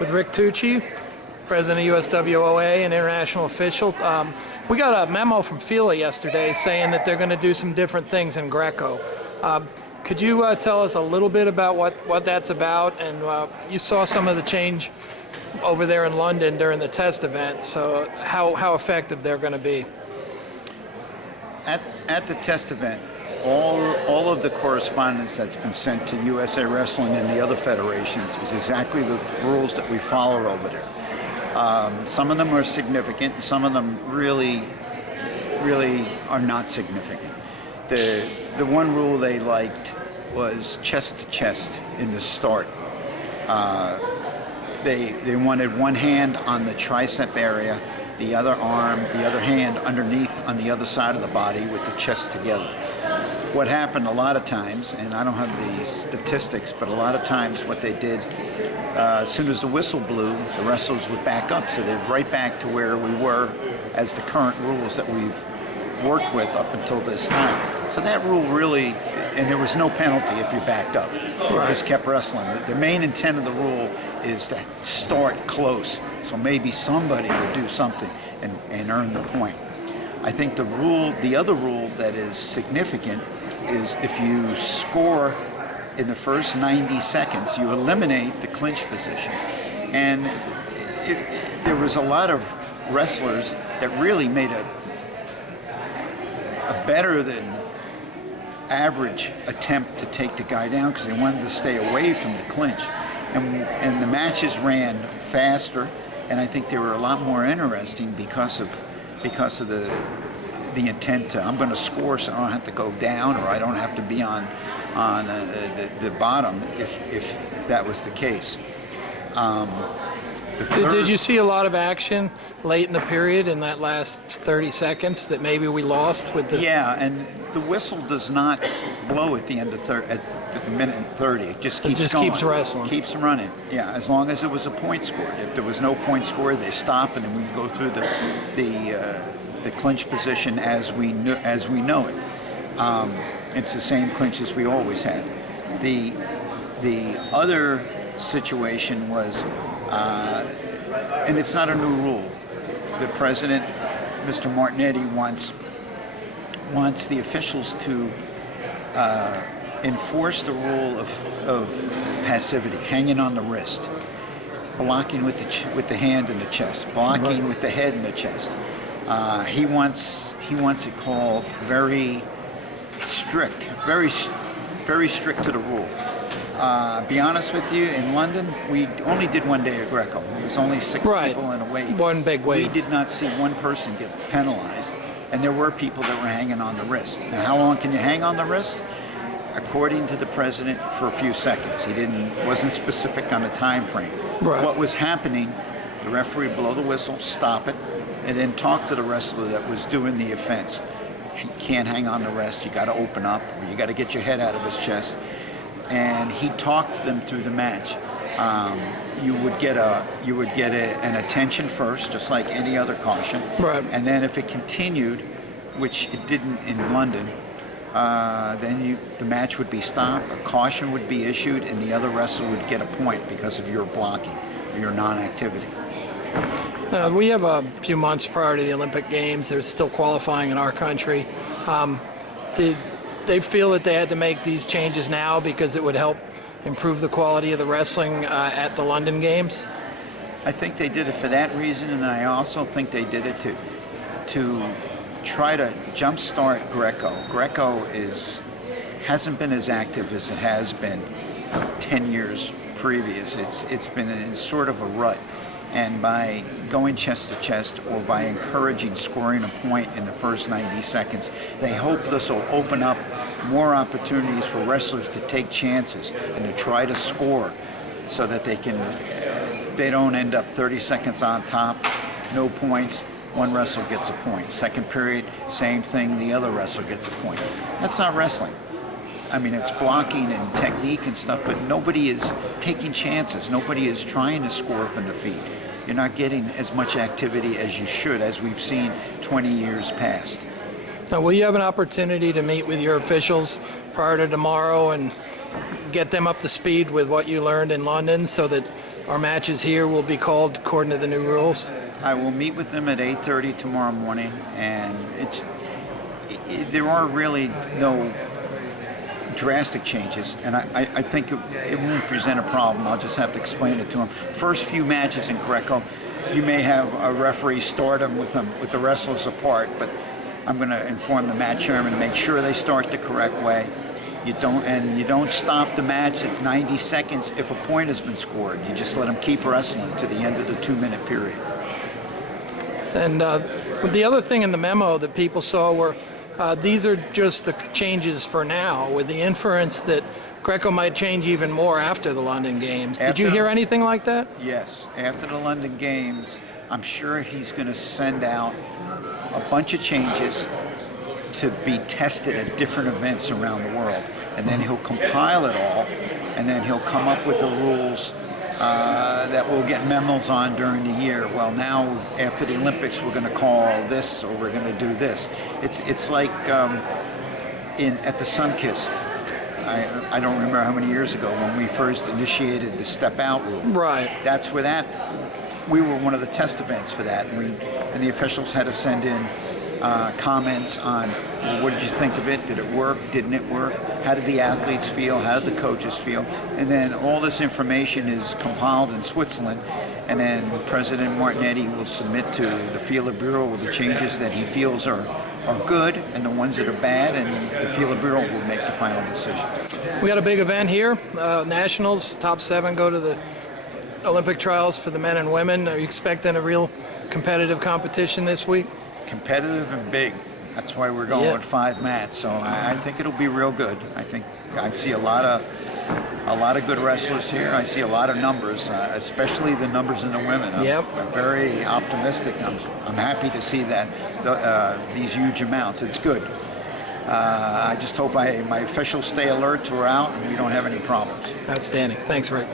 with Rick Tucci, president of USWOA and international official. We got a memo from FILA yesterday saying that they're going to do some different things in Greco. Could you tell us a little bit about what that's about? And you saw some of the change over there in London during the test event, so how effective they're going to be. At the test event, all of the correspondence that's been sent to USA Wrestling and the other federations is exactly the rules that we follow over there. Some of them are significant, and some of them really are not significant. The one rule they liked was chest to chest in the start. They wanted one hand on the tricep area, the other arm, the other hand underneath on the other side of the body with the chest together. What happened a lot of times, and I don't have the statistics, but a lot of times what they did, as soon as the whistle blew, the wrestlers would back up, so they're right back to where we were as the current rules that we've worked with up until this time. So that rule really, and there was no penalty if you backed up. You just kept wrestling. The main intent of the rule is to start close, so maybe somebody would do something and earn the point. I think the other rule that is significant is if you score in the first 90 seconds, you eliminate the clinch position. And there was a lot of wrestlers that really made a better than average attempt to take the guy down because they wanted to stay away from the clinch. And the matches ran faster, and I think they were a lot more interesting because of the intent to, I'm going to score so I don't have to go down, or I don't have to be on the bottom if that was the case. Did you see a lot of action late in the period in that last 30 seconds that maybe we lost with the... Yeah, and the whistle does not blow at the end of at the minute and 30. It just keeps going. Keeps wrestling. Keeps running. Yeah, as long as it was a point scored. If there was no point scored, they stop, and then we go through the clinch position as we know it. It's the same clinch as we always had. The other situation was, and it's not a new rule. The president, Mr. Martinetti, wants the officials to enforce the rule of passivity, hanging on the wrist, blocking with the hand in the chest, blocking with the head in the chest. He wants it called very strict, very strict to the rule. Be honest with you, in London, we only did one day of Greco. It was only 6 people in a weight. One big weight. We did not see one person get penalized, and there were people that were hanging on the wrist. Now, how long can you hang on the wrist? According to the president, for a few seconds. He wasn't specific on a time frame. Right. What was happening, the referee would blow the whistle, stop it, and then talk to the wrestler that was doing the offense. You can't hang on the wrist, you got to open up, or you got to get your head out of his chest. And he talked them through the match. You would get an attention first, just like any other caution. Right. And then if it continued, which it didn't in London, then the match would be stopped, a caution would be issued, and the other wrestler would get a point because of your blocking, your non-activity. We have a few months prior to the Olympic Games. There's still qualifying in our country. Did they feel that they had to make these changes now because it would help improve the quality of the wrestling at the London Games? I think they did it for that reason, and I also think they did it to try to jumpstart Greco. Greco hasn't been as active as it has been 10 years previous. It's been in sort of a rut. And by going chest to chest, or by encouraging scoring a point in the first 90 seconds, they hope this will open up more opportunities for wrestlers to take chances and to try to score, so that they don't end up 30 seconds on top, no points, one wrestler gets a point. Second period, same thing, the other wrestler gets a point. That's not wrestling. I mean, it's blocking and technique and stuff, but nobody is taking chances. Nobody is trying to score from the feet. You're not getting as much activity as you should, as we've seen 20 years past. Now, will you have an opportunity to meet with your officials prior to tomorrow and get them up to speed with what you learned in London so that our matches here will be called according to the new rules? I will meet with them at 8:30 tomorrow morning, and there are really no drastic changes, and I think it won't present a problem. I'll just have to explain it to them. First few matches in Greco, you may have a referee start them with the wrestlers apart, but I'm going to inform the match chairman to make sure they start the correct way. You don't stop the match at 90 seconds if a point has been scored. You just let them keep wrestling to the end of the 2-minute period. And the other thing in the memo that people saw were these are just the changes for now, with the inference that Greco might change even more after the London Games. Did you hear anything like that? Yes. After the London Games, I'm sure he's going to send out a bunch of changes to be tested at different events around the world. And then he'll compile it all, and then he'll come up with the rules that we'll get memos on during the year. Well, now after the Olympics, we're going to call this, or we're going to do this. It's like at the Sunkist. I don't remember how many years ago when we first initiated the step out rule. Right. That's where we were one of the test events for that, and the officials had to send in comments on, well, what did you think of it? Did it work? Didn't it work? How did the athletes feel? How did the coaches feel? And then all this information is compiled in Switzerland, and then President Martinetti will submit to the FILA Bureau with the changes that he feels are good and the ones that are bad, and the FILA Bureau will make the final decision. We got a big event here, Nationals, top 7 go to the Olympic trials for the men and women. Are you expecting a real competitive competition this week? Competitive and big. That's why we're going with 5 mats. So I think it'll be real good. I think I see a lot of good wrestlers here. I see a lot of numbers, especially the numbers in the women. I'm very optimistic. I'm happy to see that these huge amounts. It's good. I just hope my officials stay alert throughout and we don't have any problems. Outstanding. Thanks, Rick.